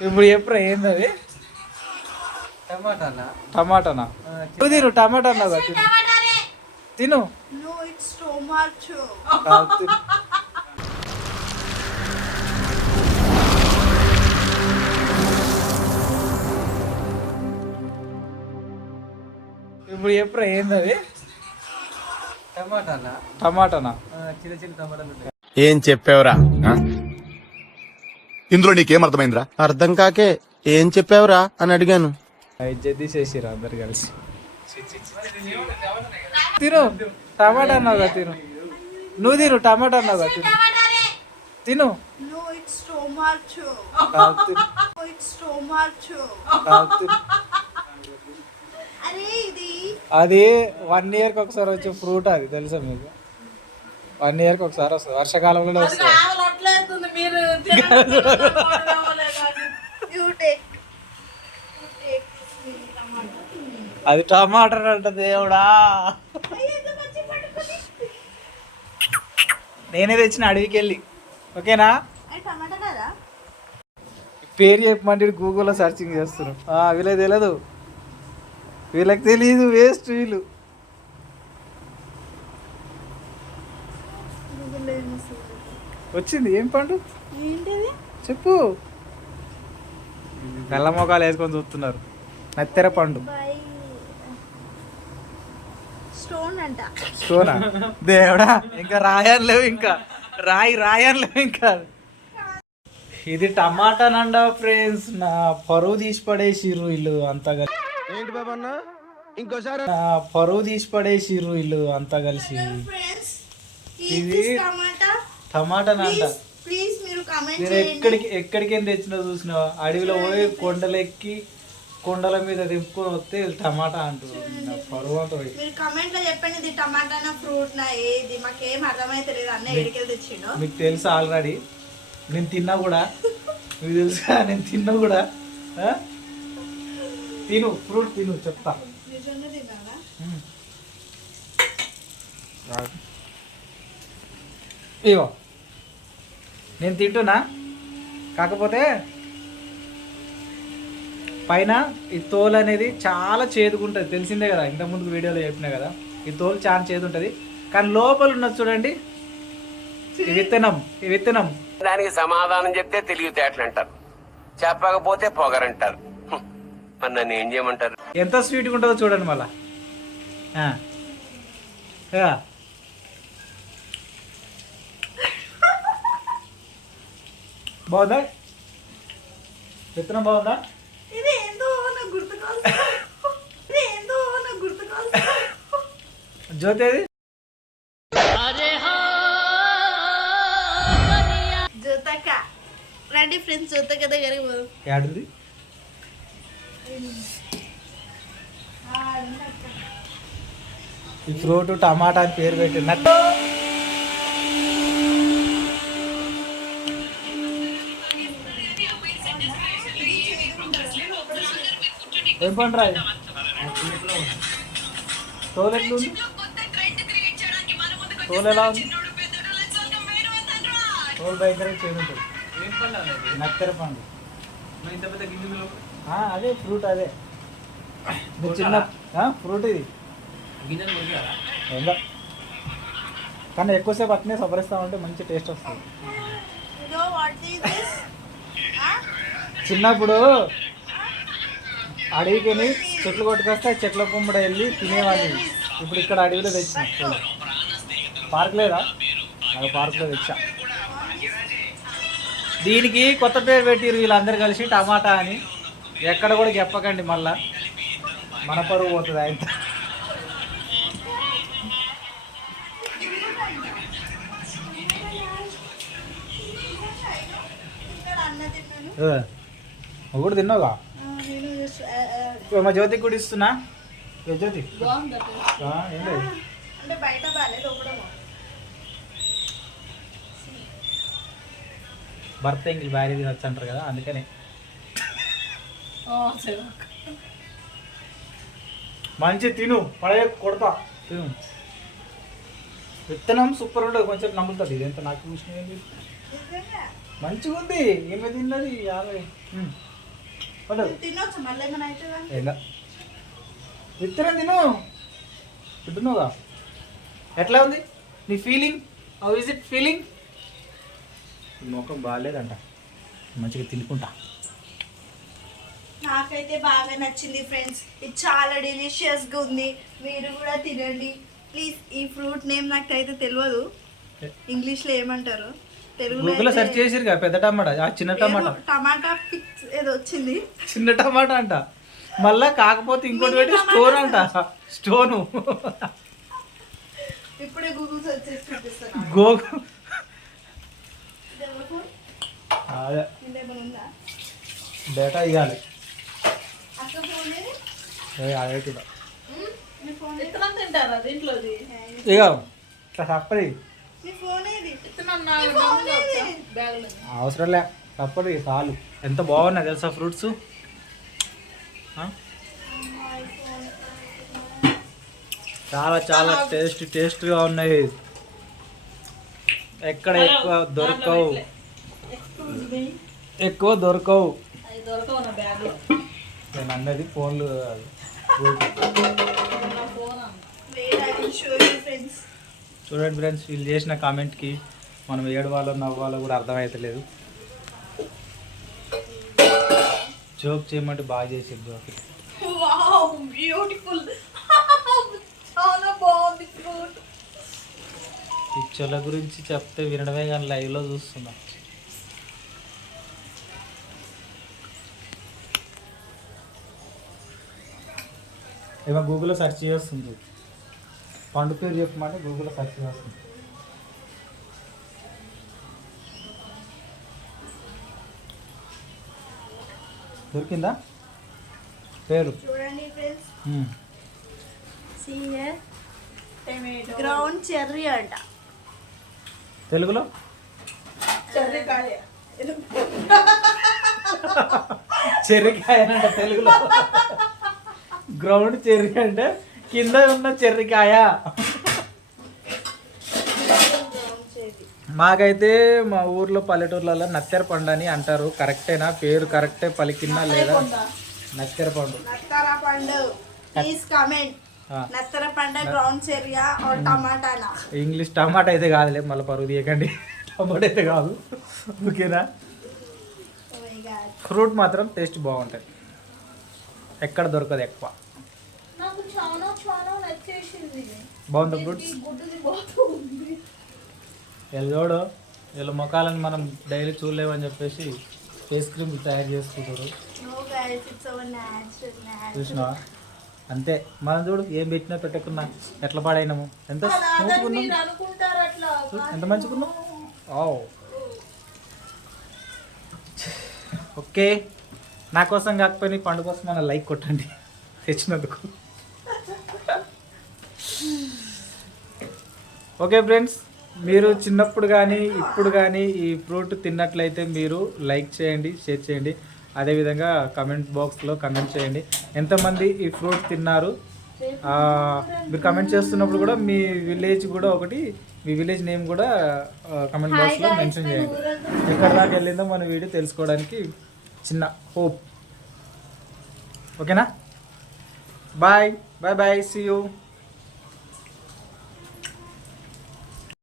ఇప్పుడు ఎప్పుడు ఏంది అది టమాటానా? టమాటానా తిను. టమాటా అన్నావు కదా, తిను. ఇప్పుడు ఎప్పుడు ఏంది అది టమాటానా? టమాటానా చిన్న చిన్న టమాటాలు ఏం చెప్పావురా ఇందులో నీకేం అర్థమైందిరా అర్థం కాకే ఏం చెప్పావురా అని అడిగాను. ఇజ్జత్ తీసేసిరు అందరు కలిసి. తిను టమాటా అన్నావు కదా తిను. నువ్వు తిను టమాటా అన్నావు కదా తిను. తిను. No, it's తిను. తిను. అరే ఇది అది వన్ ఇయర్కి ఒకసారి వచ్చే ఫ్రూట్ అది తెలుసా మీకు? వన్ ఇయర్కి ఒకసారి వస్తుంది. వర్షాకాలంలోనే వస్తుంది. Tomato. అది టమాటా అంట దేవుడా. నేనే తెచ్చిన అడవికి వెళ్ళి ఓకేనా పేరు చెప్పమంటే గూగుల్లో సెర్చింగ్ చేస్తున్నాం ఆ, వీళ్ళకి తెలియదు వీళ్ళకి తెలియదు వేస్ట్ వీళ్ళు? వచ్చింది. ఏం పండు? ఏంటిది? చెప్పు. నల్ల మొఖాలు వేసుకొని చూస్తున్నారు. నత్తెర పండు. స్టోన్ అంట. స్టోనా? దేవుడా ఇంకా రాయని లేవు ఇంకా. రాయి రాయని లేవు ఇంకా. ఇది టమాటా నండా ఫ్రెండ్స్. నా పరువు తీసి పడేసిర్రు వీళ్ళు అంతగా ఏంటి బాబా అన్న? ఇంకోసారి. నా పరువు తీసి పడేసిర్రు వీళ్ళు అంతా కలిసి. ఫ్రెండ్స్ ఇది టమాటా టమాటానంట ప్లీజ్ మీరు కామెంట్ నేను చేయండి. ఎక్కడికి ఎక్కడికి తెచ్చినా చూసినావా? అడవిలో పోయి కొండలెక్కి కొండల మీద దింపుకొని వస్తే వీళ్ళు టమాటా అంటారు నా పరువు. మీరు కమెంట్లో చెప్పండి ఇది టమాటా నా ఫ్రూట్ నా ఏది? మాకేం అర్థమైతే లేదు. అన్న ఎడికెళ్ళి తెచ్చిండు. మీకు తెలుసు ఆల్రెడీ నేను తిన్నా కూడా. మీకు తెలుసా? నేను తిన్నా కూడా. ఆ? తిను ఫ్రూట్ తిను చెప్తా. నిజంగా తిన్నారా? ఉమ్. నేను తింటున్నా. కాకపోతే పైన ఈ తోలు అనేది చాలా చేదుకుంటుంది తెలిసిందే కదా ఇంతకుముందు వీడియోలో చెప్పినా కదా ఈ తోలు చాలా చేదు ఉంటుంది కానీ లోపల ఉన్నది చూడండి ఈ విత్తనం ఈ విత్తనం. దానికి సమాధానం చెప్తే తెలివితేటలు అంటారు. చెప్పకపోతే పొగరంటారు. మరి నన్ను ఏం చేయమంటారు? ఎంత స్వీట్గా ఉంటుందో చూడండి మళ్ళా ఆ. ఆ. బాగుందా? విత్తనం బాగుందా? జ్యోతి అది జోతక రండి ఫ్రెండ్స్ జోతక దగ్గరికి పోదాం. ఏడుంది ఈ ఫ్రూట్ టమాటా అని పేరు పెట్టినట్టు ఏం పండురా ఇది? తోలు ఎట్లుంది తోలు ఎలా ఉంది? తోలు భయంకరంగా పండు అన్నది? నక్కర పండు మరి అదే ఫ్రూట్ అదే. ఇది చిన్న ఫ్రూట్ ఇది? ఏందో. కానీ ఎక్కువసేపు అట్నే సబరిస్తామంటే మంచి టేస్ట్ వస్తుంది. చిన్నప్పుడు అడవికి వెళ్ళి చెట్లు కొట్టుకొస్తే చెట్ల కొమ్మడ వెళ్ళి తినేవాడిని. ఇప్పుడు ఇక్కడ అడవిలో తెచ్చిన పార్క్ లేదా? అది పార్క్లో తెచ్చా. దీనికి కొత్త పేరు పెట్టిరు వీళ్ళందరూ కలిసి టమాటా అని. ఎక్కడ కూడా చెప్పకండి మళ్ళా. మన పరువు పోతుంది ఆయన. కూడా తిన్నావుగా? ఆ, ఆ, మా జ్యోతికి కూడా ఇస్తున్నా. జ్యోతి? ఏం లేదు అంటే బయట భర్త ఇంక భార్య తినొచ్చు అంటారు కదా అందుకని. మంచి తిను పడే కొడతా. తిను విత్తనం సూపర్ ఉంటుంది కొంచెం నమ్ముతుంది. ఇదంతా నాకు చూసిన మంచిగా ఉంది ఏమి తిన్నది యాభై తినొచ్చు మళ్ళీ ఏమైనా అవుతుందా ఏందా విత్తనం తిను. తింటున్నావుగా? ఎట్లా ఉంది? నీ feeling how is it feeling ముఖం బాగాలేదంట మంచిగా తినుకుంటా. నాకైతే బాగా నచ్చింది ఫ్రెండ్స్ ఇది చాలా delicious గా ఉంది. మీరు కూడా తినండి. ప్లీజ్ ఈ ఫ్రూట్ నేమ్ నాకు అయితే తెలియదు ఇంగ్లీష్లో ఏమంటారు? గూగుల్లో సెర్చ్ అయితే చేసిరుగా పెద్ద టమాటా ఆ చిన్న టమాటా. టమాటా పిక్స్ ఏదో వచ్చింది. చిన్న టమాటా అంట. మళ్ళా కాకపోతే ఇంకోటి పెట్టి స్టోన్ అంట. స్టోను. ఇప్పుడే గూగుల్ సెర్చ్ చేసి చూపిస్తాను గోగు ఇది ఎవరి phone? అదే ఇందేమైనా ఉందా డేటా ఇవ్వాలి అదే కూడా. ఇక ఇట్లా తప్పది అవసరం లే తప్పదు చాలు ఎంత బాగున్నాయి తెలుసా ఫ్రూట్స్? చాలా చాలా టేస్ట్ టేస్ట్గా ఉన్నాయి. ఎక్కడ ఎక్కువ దొరకవు. ఎక్కువ దొరకవు. నేను అన్నది ఫోన్లు చూడండి ఫ్రెండ్స్ వీళ్ళు చేసిన కామెంట్కి. మనం ఏడవాలో నవ్వాలో కూడా అర్థమవుతలేదు జోక్ చేయమంటే బాగా చేసేది జోక్. బ్యూటిఫుల్. చాలా బాగుంది ఫ్రూట్ పిక్చర్ల గురించి చెప్తే వినడమే కానీ లైవ్లో చూస్తున్నా. ఏమో గూగుల్లో సెర్చ్ చేస్తుంది. పండు పేరు చెప్పమంటే గూగుల్లో సెర్చ్ చేస్తుంది. దొరికిందా? పేరు? చూడండి ఫ్రెండ్స్. మ్మ్. సీ హియర్ గ్రౌండ్ చెర్రీ అంట. తెలుగులో? చెర్రికాయ అంట తెలుగులో. గ్రౌండ్ చెర్రీ అంటే కింద ఉన్న చెర్రికాయ. మాకైతే మా ఊర్లో పల్లెటూర్లలో నత్తెర పండు అని అంటారు. కరెక్టేనా? పేరు కరెక్టే? పలికినా లేదా? నత్తెర పండు. ఇంగ్లీష్ టమాటా అయితే కాదులే మళ్ళీ పరుగు తీయకండి. టమాటా అయితే కాదు. ఓకేనా? గాడ్ ఫ్రూట్ మాత్రం టేస్ట్ బాగుంటుంది ఎక్కడ దొరకదు ఎక్కువ. బాగుంది ఫ్రూట్స్ బాగుంది వీళ్ళు చూడు వీళ్ళ ముఖాలను మనం డైలీ చూడలేమని చెప్పేసి ఫేస్ క్రీమ్ తయారు చేసుకుంటారు. No guys it's our natural natural చూసినావా? అంతే. మనం చూడు ఏం పెట్టినా పెట్టకున్నా ఎట్లా పాడైనాము? ఎంత ఎంత మంచిగున్నాం ఓ ఓకే. నా కోసం కాకపోయినా ఈ పండు కోసం మన లైక్ కొట్టండి. తెచ్చినందుకు. Okay friends. మీరు చిన్నప్పుడు కానీ ఇప్పుడు కానీ ఈ ఫ్రూట్ తిన్నట్లయితే మీరు లైక్ చేయండి షేర్ చేయండి. అదేవిధంగా కమెంట్ బాక్స్లో కమెంట్ చేయండి. ఎంతమంది ఈ ఫ్రూట్ తిన్నారు? మీరు కమెంట్ చేస్తున్నప్పుడు కూడా మీ విలేజ్ కూడా ఒకటి మీ విలేజ్ నేమ్ కూడా కమెంట్ బాక్స్లో మెన్షన్ చేయండి. ఎక్కడ దాకా వెళ్ళిందో మన వీడియో తెలుసుకోవడానికి చిన్న హోప్. ఓకేనా? Bye bye bye see you